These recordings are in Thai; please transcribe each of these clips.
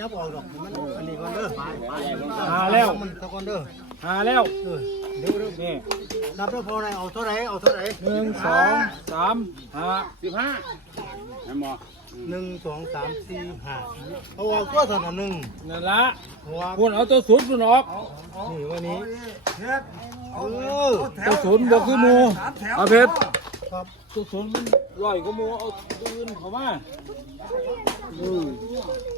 ยับออกดอกมันอันนี้ก่อนเด้อหาแล้วมันตะกอนเด้อหาแล้วเออเดี๋ยวเดี๋ยวนี่นับเด้อพอไหนเอาเท่าไหร่เอาเท่าไหร่หนึ่งสองสามห้าสิบห้านั่นหมอหนึ่งสองสามสี่ห้าเอาออกตัวเท่านั้นหนึ่งนั่นละเอาออกคุณเอาตัวศูนย์คุณออกนี่วันนี้เออตัวศูนย์บอกคือหมูเอาเพชรครับตัวศูนย์มันร่อยก็มูเอาตัวอื่นเข้ามาอืมเอา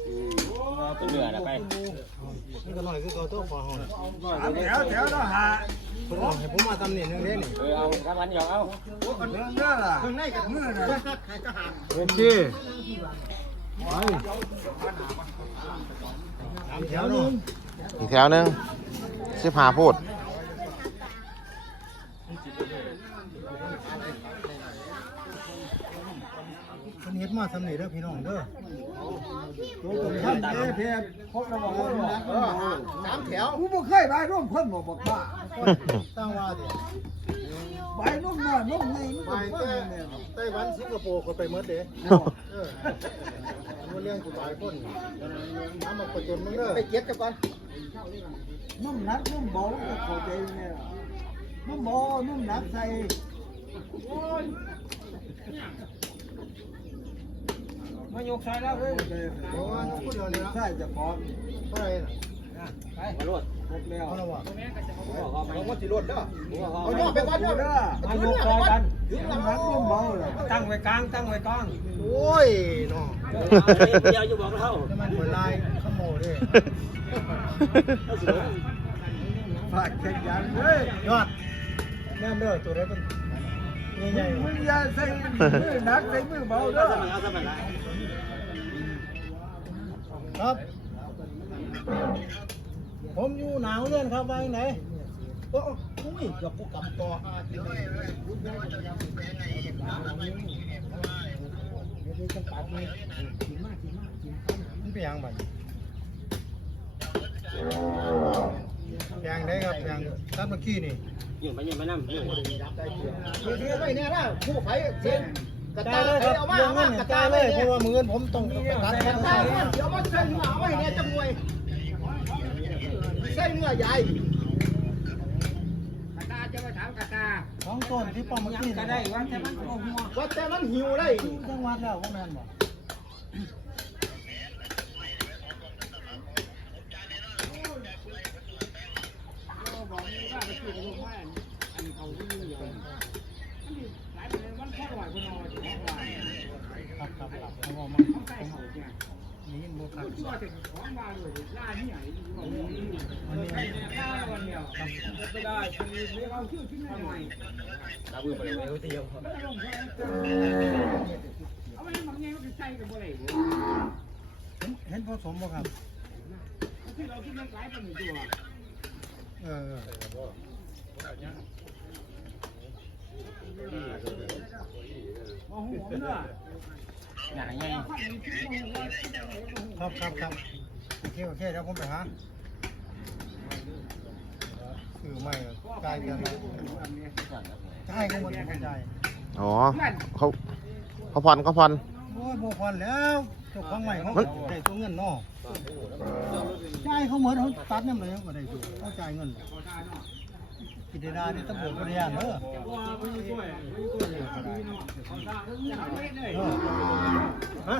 ตัวเหนือนะไปนี่ก็หน่อยคือเขาตัวขอหอยแถวแถวเราหาคนออกให้ผมมาตำเนี่ยนึงเด้นี่เออเอาครับมันหยอกเอาเนื้อเนื้อล่ะข้างในกับมือนะโอเคไปสามแถวเนาะอีกแถวหนึงสิบห้าพูด คนเฮ็ด มาตำหนิเด้อพี่น้องเด้อท่านเอฟเอฟพบเราบอกว่าสามแถวกูบ่เคยไปร่วมคนบอกบอกว่าตั้งว่าเดี๋ยวไปร่วมน้อยร่วมในไปไต้ไต้หวันสิงคโปร์คนไปเมื่อเด้เออมันเรื่องกูตายคนน้ำมันประจนมึงเด้อไปเก็บกันก่อนนุ่มนักนุ่มเบาก็เข้าใจเนี่ยนุ่มเบานุ่มนักใส่ มายกใส่แล้วเฮ้ยเพราะว่าพูดเดียวนี้นะใช่จะขอเท่าไหร่น่ะมาลวดครบแล้วเอาละวะเราก็สิรถเด้อเอาย่อไปก่อนย่อไปมายกใส่กันนุ่มนักนุ่มเบาเลยตั้งไว้กลางตั้งไว้กลางโอ้ยน้องเดียวจะบอกเราจะมันเหมือนลายขโมยเด้ฝากแข่งยันเฮ้ยยอดแนมเด้อตัวได้เป็นใหญ่มึงอย่าใส่มือนักใส่มือเบาเด้อๆ ครับ ผมอยู่หนาวเลื่อนครับไปไหนโอ้โอ้ยเกือบกูกำต่อมันเป็นยังไงแยงได้ครับแยงตัดเมื่อกี้นี่อยู่ไปอยู่ไปนั่งมีที่ไว้เนี่ยนะผู้ไฟเสียง กระจายเลยครับเอามาเอามากระจายเลยเพราะว่ามือผมต้องตัดแค่ได้เดี๋ยวมันใส่เนื้อเอาไว้เนี่ยจะมวยใส่เนื้อใหญ่ตาจะไปถามกาตาสองต้นที่ป้อมเมื่อกี้ก็ได้ว่าแต่มันก็หัวว่าแต่มันหิวได้จังหวัดแล้วว่าแม่นบอกบอกนี่ว่าไปกินลงมาอันนี้เขาที่นี่อยู่อันนี้หลายคนมันแค่ไหวคนนอนอยู่ห้องไหว ครับครับครับเขาบอกมา เขาใส่เขาเนี่ยนี่โมคัเขากชั่วถึงของมาเลยล่าที่ไหนบอกนี่ใครเนี่ยล่าวันเดียวไม่ได้คือไม่เอาชื่อที่ไหนหน่อยตาบือไปเลยเดียวเอาไว้บางอย่างก็ใส่กับอะไรเห็นผสมบ่ครับที่เราที่มันหลายเป็นตัวเออมองหัวเนื้อ หนาไงครับครับครับโอเคโอเคเดี๋ยวผมไปหาคือไม่กายจะใช่ก็หมดกระจอ๋อเขาเขาผ่อนเขาผ่อนโอ้ยโมพอนแล้วเจ้าของใหม่เขาได้ตัวเงินนาะจ่ายเขาเหมือนเขาตัดเนี่ยเลยเขาก็ได้ตัวเขาจ่ายเงิน กิจดาที่ตำรวจบริยานเด้อเออฮะ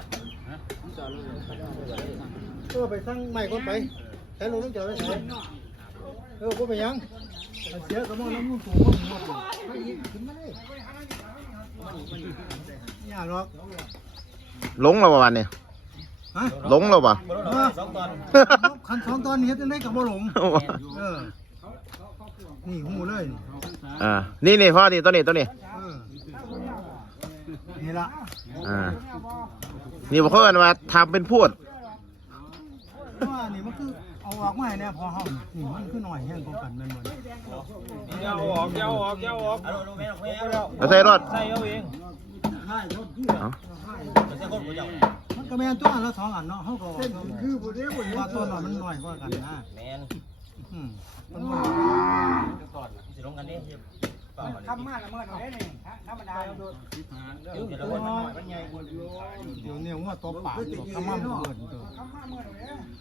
เออไปสั่งใหม่ก่อนไปแต่รู้ต้องเจอได้ไหมเออพวกไปยังเสียกระมองน้ำมูกสูงมันหมดเลยไปอีกขึ้นมาเลยอย่าหรอกหลงเราประมาณนี้ฮะหลงเราปะสองตอนขันสองตอนนี้เฮ็ดจังได้กับบ่หลงเออ นี่หูเลยอ่านี่นี่พ่อนี่ตัวนี้ตัวนี้เออนี่ละอ่านี่บอกเขาเอินว่าทำเป็นพูดว่านี่มันคือเอาออกมาให้แน่พอเฮานี่มันคือหน่อยแห้งกว่ากันแม่นบ่นี่เจ้าออกเจ้าออกเจ้าออกเอาใส่รถใส่เอาเองเอามันก็แม่นตัวอันละสองอันเนาะเฮาก็เส้นคือบุเรียบุว่าตัวหน่อยมันน้อยกว่ากันนะแมน อืมมันบ่ก่อนสิลงกันนี่ ปคำมาละเมิดเอาได้นี่ธรรมดาตัวน้อยมันใหญ่กว่าเดี๋ยวเนี่ยว่าตัวปากตัวขมั่มเกินตัวคำมาเมื่อไหร่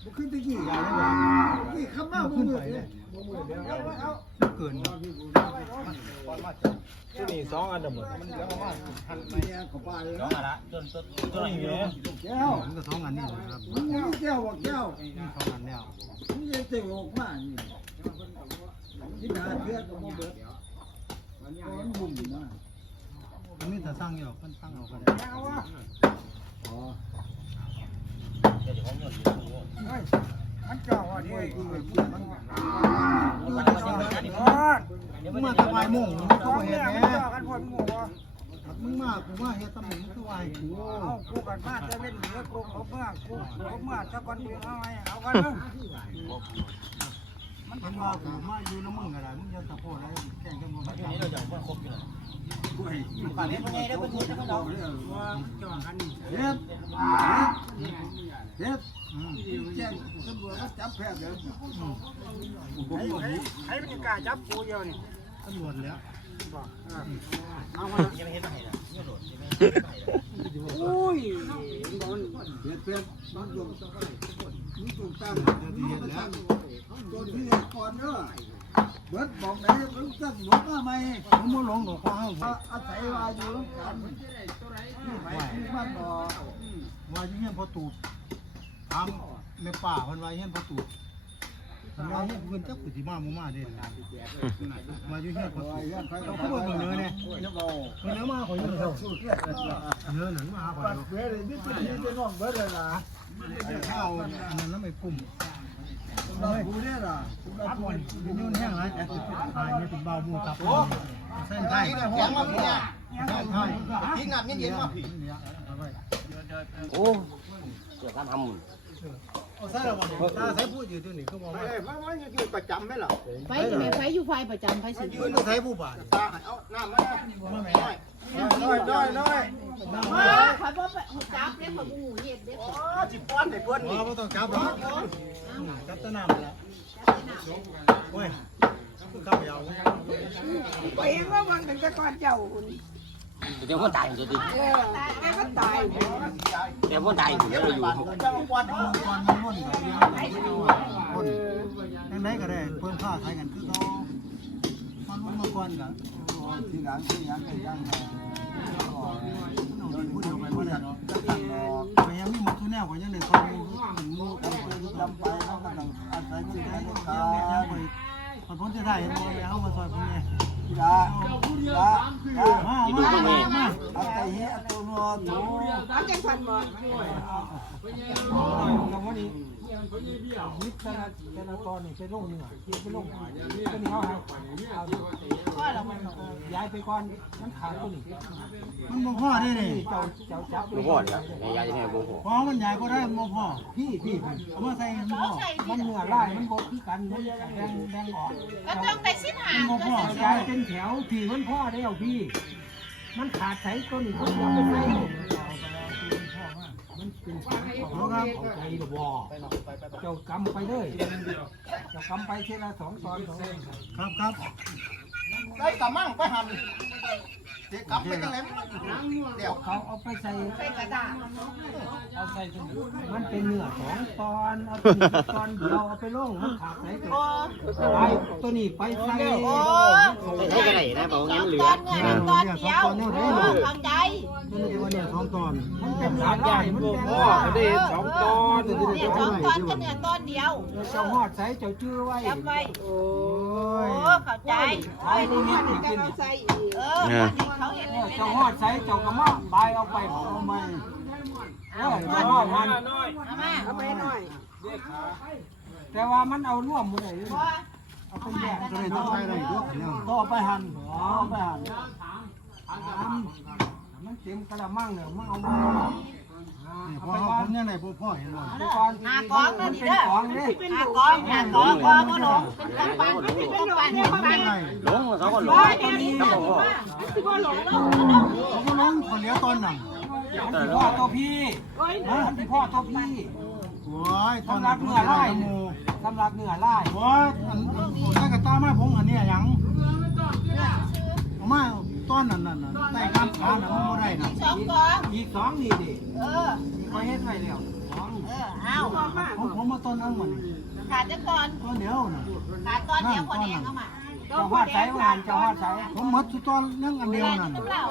บุขึ้นตะกี้ยาได้แบบนี่คำมาขึ้เมื่นอไปไหร่เนี่ยเกินตัวนี้สองอันเดิมมันเหลือะมาณพันไปเนี่ยขอบายสองอันละต้นต้นต้นนี้เนี่ยแก้วมันก็สองอันนี่นะครับมึงนี่แก้วบอกแก้วสองอันแล้วมึงยังเตะออกมากนี่ที่หาเพื่อนก็มาเบิด บุ่มนะมันมีแต่สร้างอยู่มันสร้างเอาก็ได้แก้วอะอ๋อเดี๋ยวผมหย่อนมันเก่าอะดิมันมึงมาตะวายมุ่งมึงขก็องเห็เนี่นยมันแน่เก่ากันพอมึงหัวมึงมากูมาเฮ็ดตำหนิมึงก็วายกูเอากูกันมาจะเล่นเหนือกูเขาเมื่อกูเขาเมื่อถ้าก่อนมึงเอาไงเอากันมึง มันเป็นว่ากูมาอยู่น้ำมึงอะไรมึงจะตะโกนอะไรแข่งกันมึงไม่นี้เราจะว่าครบอยู่ป่านนี้มันไงได้เป็นคนจะมาดอกเฮ็ดเฮ็ดแจ้งตำรวจมาจับแพทย์เดี๋ยวใครมันกล้าจับกูเดียวนี่ตำรวจแล้วเอามายังไม่เห็นไหนนะไม่โดดยังไม่อุ้ยโดนเฮ็ดเป็ดมันโดนมึง ถูกตั้งมึงไปตั้งโดนที่ก่อนเด้อเบิดบอกไหนมึงตั้งหลวงมาไหมมึงมาลงดอกข้าวอาศัยว่าอยู่ร่วมกันนี่ไปที่บ้านบ่ว่าอยู่เฮียนพอตูบถามแม่ป่าเพิ่นว่าเฮียนพอตูบเพิ่นว่าเฮียนเพิ่นจักกูสิมาบ่มาเด้ล่ะมาอยู่เฮียนพอตูบเขาก็บ่เบิ่งเนื้อเนี่ยเนื้อมาขออยู่เท่าเนื้อหนังมาหาข่อยเว้ยนี่เป็นนี่เป็นน้องเบิดเลยล่ะ ข้าวอันนั้นแล้วไม่กุ้มเราผู้เนี่ยละครับมันยุ่นแห้งไรแต่ตายนี่เป็นเบาบูกับเส้นไทยเส้นไทยทิ้งน้ำเย็นๆมาพี่โอ้เกิดการทำ เอาใส่ระวังถ้าใส่พูดอยู่ตัวนี้ก็บอกว่าเอ้ยมันมันอยู่ประจำไหมล่ะไฟจะไม่ไฟอยู่ไฟประจำไฟสิยืนต้องใส่ผู้บาทตาเอาน้ำมามาแม่น้อยน้อยน้อยมาขอยบ่ไปหูจับเด้ขอยบ่หูเฮ็ดเด้จิบป้อนให้เพื่อนอ๋อไม่ต้องจับหรอกจับตะน้ำแล้วโอ้ยคือข้าวยาวไปเห็นว่ามันเป็นแต่ก่อนเจ้า เดี๋ยวคนตายอยู่ดิเออแต่ก็ตายเดี๋ยวคนตายอยู่เดี๋ยวเราอยู่เจ้าก่อนมือก่อนมันล้นกับยาวคนยังไงก็ได้เพิ่นค่าใช้กันคือเขามันล้นมาก่อนกับทีหลังทีหลังกันยังไง ผู้เดียวไปผู้เดียวไปยังมีหมดทุนแนวก็ยังได้ซอยถึงมูกัน ลำไปเขาก็ต้องอาศัยเงินใช้เงิน ยั กาง ยัง ร ไปมันพ้นจะได้เห็นบ่แล้วมาซอยพุ่นนี่ ยา ยา มามามามา เอาใจเหี้ยตัวนัวตัว เอาจังซั่นบ่ แล้ววันนี้ นิดแต่ละแต่ละตอนนี่ไปลงนี่ไปลงก็นี่เขาให้พ่อเราย้ายไปก่อนมันขาดตัวนี้มันบ่พ่อได้นี่เจ้าเจ้าจับหลวงพ่อเนี่ยยายจะให้หลวงพ่อพอมันใหญ่บ่ได้มันบ่พอพี่พี่เอามาใส่มันบ่มันเหนือไลายมันบ่คือกันมันแดงแดงออกก็ต้องได้สิบหามันบ่ก็พอย้ายเป็นแถวพี่มันพ่อได้เอาพี่ มันขาดใส่ต้นก็เอาไปใส่มัน เป็นเสียงของครับใจหรือบ่เจ้ากำไปเลยเจ้ากำไปเท่ละสองตอนสองครับครับได้กำมั่งไปหัน เด็กกำไปจังไหนเดี๋ยวเขาเอาไปใส่ใส่กระดาษเอาใส่ตรงนี้มันเป็นเนื้อสองตอนเอาตัวนี้ตอนเดียวเอาไปลงมันขาดใส่ตัวไปตัวนี้ไปใส่โอ้ใช้กันไหนนะบอกงั้นเหลือตอนเงินตอนเดียวเออเข้าใจตัวนี้ว่าเนี่ยสองตอนมันเป็นหลักใหญ่มันพ่อก็ได้สองตอนเนี่ยสองตอนก็เนี่ยตอนเดียวเจ้าหอดใส่เจ้าชื่อไว้จำไว้โอ้โอ้ยเข้าใจไอ้นี่นี่กินเออเขาเห็นเป็นเจ้าหอดใส่เจ้ากระมาบายเอาไปเอาไปเออเจ้าหอดมันเอามาเอาไปหน่อยแต่ว่ามันเอาร่วมหมดเลยพอเอาไปแยกก็เลยต้องใช้ได้ด้วยต่อไปหั่นเอาไปหั่นมันเต็มกระมังเนี่ยมันเอา มาพ่อผมเนี่ยไหนพ่อเห็นบ่หากองนั่นเป็นี่นเด้อของนี่หากองหากองพอก็หลงเป็นกำปั้นเป็นกำปั้นกำปั้นหลงสองคนหลงโอ้ยเดี๋ยวนี้นะพ่อที่พ่อหลงแล้วเขาก็ร้องคนเลี้ยวตอนหนังมันพ่อตัวพี่มันพ่อตัวพี่โอ้ยตอนรับเนื้อไล่สำหรับเนื้อไล่โอ้ยอันได้กับตามาผมอันนี้ยังมา ต้อนนั่นนั่นน่ะใต้ข้ามขาน่ะมันบ่ได้น่ะสองกองอีกสองนี่ดิเออคอยเฮ็ดไว้แล้วสองเออ เอาผมผมมาต้นเอาหมดนี่ขาดจะก่อนต้นเดียวน่ะขาดตอนเดียวคนแดงเข้ามาเจ้าฮอดใช้ว่าเจ้าฮอดใช้ผมหมดทุกต้นนั่งอันเดียวนั่นน้ำเหล้า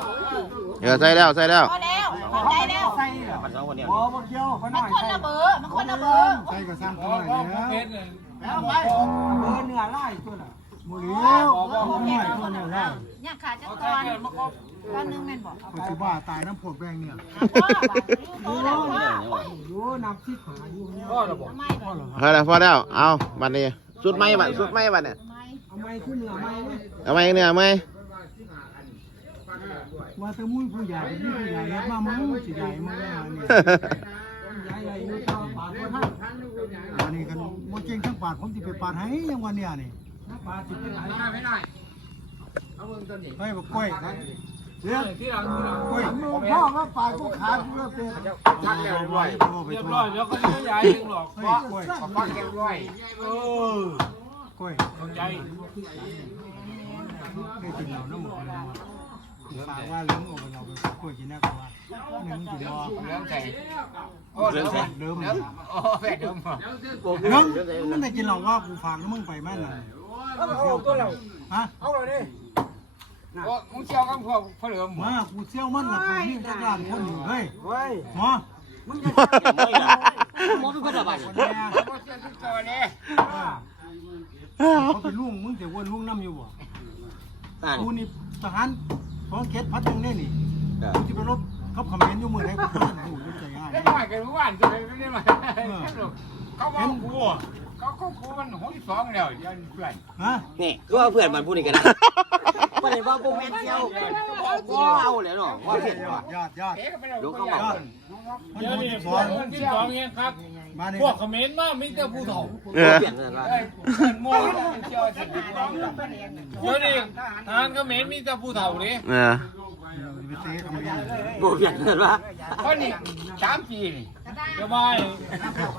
เออใส่แล้วใส่แล้ว พอแล้วพอใจแล้ว ใส่เหรอมันสองคนเดียวบ่บ่เกี่ยวพอมัน้นอยคนใส่ละเบอร์มันคนละเบอร์ ใส่ก็ซ้ำพกัอนหน่อยพอแล้วเพชรเนี่ยแล้วไปเบอร์เนื้อลายตัวน่ะ บ่เลี้ยวบ่น้อยตัวน่ะเนี่ยขาดจะก่อนก้อนนึงแม่นบอกก็สิว่าตายน้ำพวกแบงเนี่ยพ่อพ่ออยู่น้ำที่ขอยู่เนี่ยพ่อเราบอกทำไมบอกพอแล้วพอแล้ว เอาบัดนี้สุดไหมบัดสุดไหมบัดเนี่ยเอาไม้ขึ้นเหนือไม้เอาไหมเนี่ยเอาไหมว่าแต่มุ้ยผู้ใหญ่ผู้ใหญ่เฮ็ดมามึงสิใหญ่มาแล้วเนี่ยใหญ่ใหญ่อยู่ชาวปาดบ่ทันอันนี้กันบ่เก่งทั้งปาดผมสิไปปาดให้ยังวันเนี้ยนี่ ไปไหนไม่ได้เอาเบิ่งต้นนี้ไปบ่กล้วยเรื่องที่หลังที่หลังกล้วยพ่อว่าปาดกูขาดเพื่อเป็นทักแล้วเรียบร้อยเรียบร้อยแล้วก็ไม่ย้ายเองหรอกเฮ้ยกล้วยฟังเรียบร้อยเออกล้วยใจได้กินเหล้าน้ำหมกเลยฝากว่าเลี้ยงออกไปเราไปกล้วยกินแน่กว่านี่มึงกินบ่เรื่องใส่เริ่มเริ่มโอ้แม่เดิมเริ่มมันได้กินเหล้าว่ากูฝากแล้วมึงไปแม่น่ะ เอาตัวเราฮะเอาเลยดิโอ้มึงเชี่ยวกับพวกพ่อเหลือมมากูเซี่ยวมันน่ะกูมีจักรานคนอยู่เฮ้ยเฮ้ยหมอหมอเป็นคนละบ้านคนแน่หมอเชี่ยวทุกตัวเลยเขาเป็นลุงมึงจะวนลุงน้ำอยู่บ่กูนี่ทหารของเขตพัดยังเนี่ยนี่กูจะไปรบเขาคอมเมนต์อยู่มือไหนกูก็ต้องดูด้วยใจง่ายได้มากันเมื่อวานจะไปไม่ได้มาเขาบอกกู เขาเขากูมันหกสิบสองแล้วยันเพื่อนฮะนี่ก็ว่าเพื่อนมันพูดนี่กันนะมันเลยว่าโบแมนเที่ยวก็เอาเลยเนาะว่าเพื่อนยอดยอดยอดเอ๊ะก็ไม่ได้กูยยาอดวมันเดี๋ยวคนนี้ที่พสวอกงคนที่สองเองครับมาเนี่ยพวกเขมรมามีแต่ผู้เฒ่าเออเปลี่ยนกันว่าเอ้ยโม่เชี่ยวสิบสองเดี๋ยวนี้ทหารเขมรมีแต่ผู้เฒ่านี่เออไปเตะคอมเมนต์ โบเปลี่ยนกันว่าคนนี้สามปีนี่เดี๋ยวไป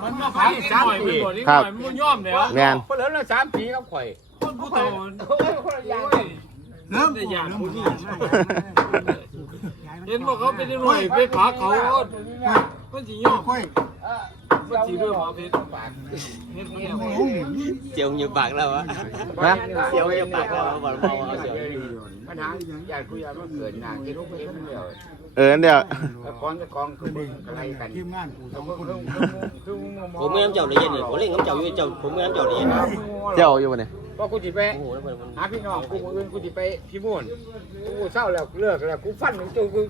มันมาพักนิดหน่อยมันบ่นิดหน่อยมันบ่ยอมแล้วแมนคนเหลือเราสามปีครับข่อยคนผู้เฒ่าโอ้ยคนละอย่างเริ่มแต่อย่างเริ่มผู้นี้ เห็นว่าเขาเป็นหน่วยไปพักเขามันสิยอมกล้วยมันสิเรื่องหมอเพชรเฮ็ดมันแล้วเจียวอยู่ปากแล้ววะนะเจียวอยู่ปากแล้วบอกบอกเอาเจียวปัญหาอยากคุยว่าเกิดหนาที่ลูกเอ็มเดียวเออเดี๋ยวแล้วกองจะกองคือมึงอะไรกันทีมงานกูสองคนผมไม่น้ำเจ้าเลยเย็นเลยผมเล่นน้ำเจ้าอยู่เจ้าผมไม่น้ำเจ้าเลยเย็นเจ้าอยู่บ่เนี่ย ก็กูจิไปโอ้โหแล้วมันหาพี่น้องกูอื่นกูจิไปพี่ม่วนกูเศร้าแล้วเลิกแล้วกูฟันมึงจูกู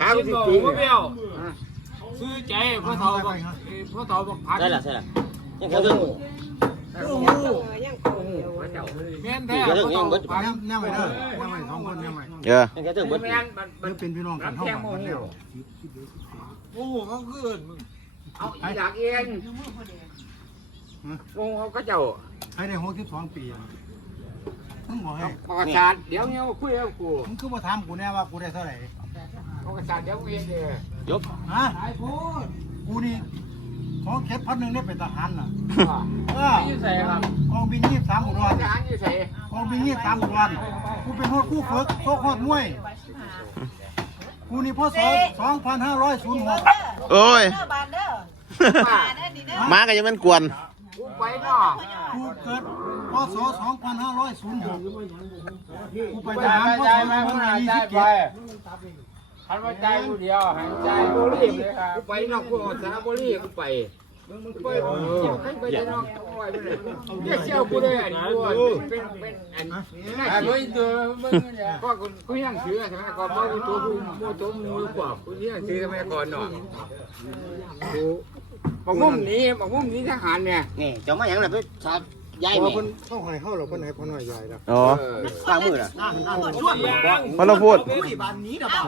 หากูกินสิบ่ตีบ่เบี้ยวซื้อใจพ่อเฒ่าบอกพ่อเฒ่าบอกพักใช่ละใช่ละยังแค่เรื่องแม่นแท้พ่อเฒ่าบอกพักแน่แน่ไว้เด้อแน่ไว้สองคนแน่ไว้เออยังแค่เรื่องเบิดไม่งั้นมันมัเดี๋นยวเป็นพี่น้องกันเท่ากันมันแล้วโอ้โหเขาคือเอาอีหลักเอ็นลงเขาก็เจ้า ให้ได้หกสิบสองปีมึงบอกให้ประวัติศาสตร์เดี๋ยวเนี้ยคุยกับกูมึงคือมาถามกูแน่ว่ากูได้เท่าไหร่ประวัติศาสตร์เดี๋ยวกูเองเลยยบฮะกูนี่ของเขตพัดหนึ่งเนี่ยเป็นทหารน่ะเอออยู่ใส่ครับกองบินยี่สิบสามอุดรทหารอยู่ใส่กองบินยี่สิบสามอุดรกูเป็นหัวกู้ฝึกโชคโคตรมวยกูนี่พ่อสองสองพันห้าร้อยศูนย์หกโอ้ยเด้อบานเด้อป้าบานเด้อนี่เด้อมาก็ยังมันกวนกู ไปเนาะกูเกิดพศสองพันห้าร้อยศูนย์หกกูไปไปทหารพศใจสองมาพันใจห้าร้อยยี่ใจสิบไปเจ็ดหันมาใจกูเดียวหันใจกูรีบเลยครับกูไปนอกกูออกสระบุรีกูไป มึงไปเที่ยวขึ้นไปนอกกูไปเลยเนี่ยเชียวกูเลยอันนี้เป็นเป็นอันน่าเชื่ตัวมึงเนี่ยก็กูกูยังเชื่อใช่ไหมก่อนว่กูตัวกูกูตัวมูกว่ากูยังเชื่อทำไมก่อนหนอกูบอกมุมนี้บอกมุมนี้ทหารเนี่ยนี่จะมาอย่างไรไปชา ย้ายพอแม่เพิ่นเข้าให้เข้าหรอเพิ่นให้พ่อหน่อยใหญ่แล้วอ๋อข้างมือน่ะพอเราพูดเอา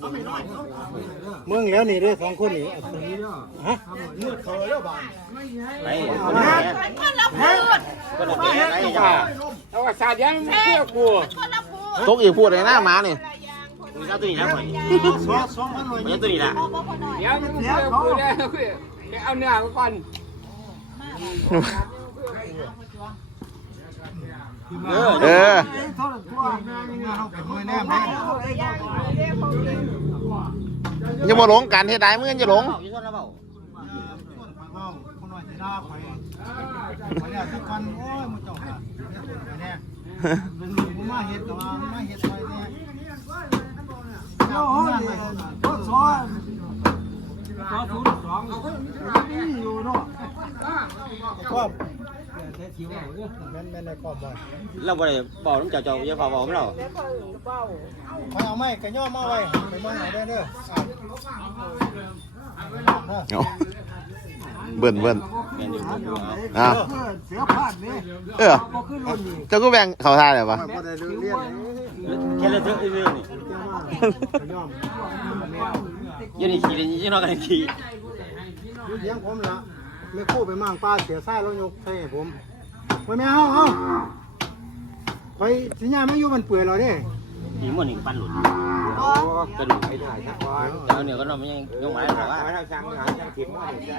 เอาเมืองแล้วนี่เด้อสองคนนี่ฮะมืดเขาแล้วบ้านไปมันคนละพูดก็ต้องเป็นอะไรจ้าเอาว่าสาดยังไม่เชื่อกูคนละพูดตกอีกพูดเลยหน้าหมานี่มีเจ้าตัวนี้นะหน่อยสองสองพันร้อยมียี่เจ้าตัวนี้ละพ่อพ่อพ่อหน่อยเดี๋ยวมึงเชื่อกูได้เอาเนื้อกูก่อน เออเออเท่าตัวเขาเป็นมวยแน่แม่อย่ามาหลงกันเฮ็ดได้มึงอย่าหลงเบาอยู่ส่วนละเบาเอาคนน้อยสิด่าข่อยข่เนี่ยทุก แม่นแม่นในครอบบ่เราบ่ได้เบาน้ำเจ้าเจ้าอย่าเฝ้าเบาของเราข่อยเอาไม้ก็ย่อมาไว้ไปเมืองไหนได้เด้อเอาเบิ่นเบิ่นแม่นอยู่บ่อยู่เอาอะเสือผ่านนี่เออเจ้าก็แบ่งเขาท่าเลยปะบ่ได้เรียนแค่ละเถอะเรื่องนี่ย่อมอยันนี่ขี่เลยยี่น้อยกันขี่เลี้ยงผมละไม่คู่ไปมั่งป้าเสียไส้แล้วยกให้ผม ไว้แม่เฮาเฮาข่อยสิญาไม่อยู่มันเปื่อยแล้วเด้ดีมันนี่ปั้นหลุดกระดูกไม่ได้ครับเอาเนี่ยก็นอนมันยังยังไหวหรอวะทางสั่งหาจังถิ่นว่าเห็นใจ